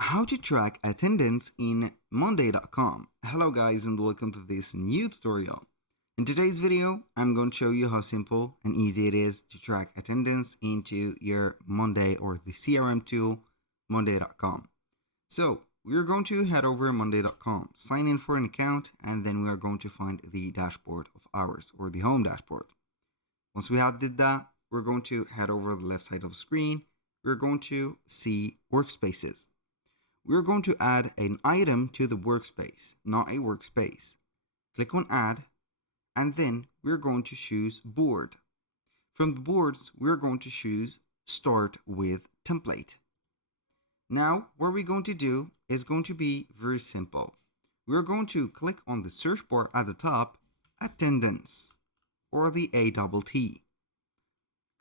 How to track attendance in monday.com. Hello guys and welcome to this new tutorial. In today's video, I'm going to show you how simple and easy it is to track attendance into your Monday or the CRM tool monday.com. So we're going to head over to monday.com, sign in for an account, and then we are going to find the dashboard of ours or the home dashboard. Once we have did that, we're going to head over to the left side of the screen. We're going to see workspaces. We're going to add an item to the workspace, not a workspace. Click on add, and then we're going to choose board. From the boards, we're going to choose start with template. Now, what we're going to do is going to be very simple. We're going to click on the search bar at the top, attendance, or the ATT.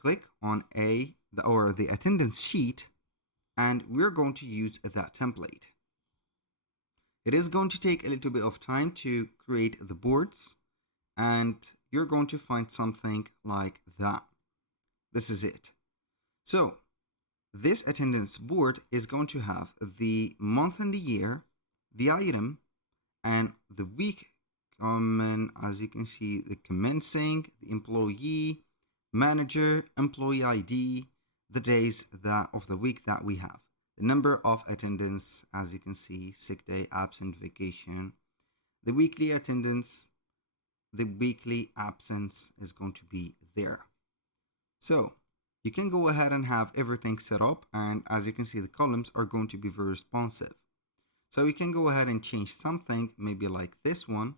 Click on the attendance sheet, and we're going to use that template. It is going to take a little bit of time to create the boards, and you're going to find something like that. This is it. So this attendance board is going to have the month and the year, the item, and the week common, as you can see, the commencing, the employee, manager, employee ID, the days of the week that we have, the number of attendance, as you can see, sick day, absent, vacation, the weekly attendance, the weekly absence is going to be there. So you can go ahead and have everything set up, and as you can see, the columns are going to be very responsive. So we can go ahead and change something, maybe like this one,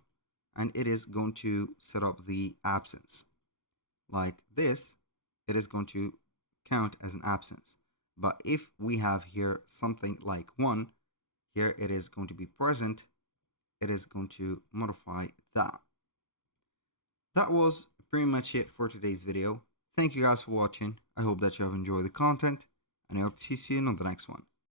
and it is going to set up the absence. Like this, it is going to count as an absence. But if we have here something like 1, here it is going to be present, it is going to modify that. That was pretty much it for today's video. Thank you guys for watching. I hope that you have enjoyed the content, and I hope to see you soon on the next one.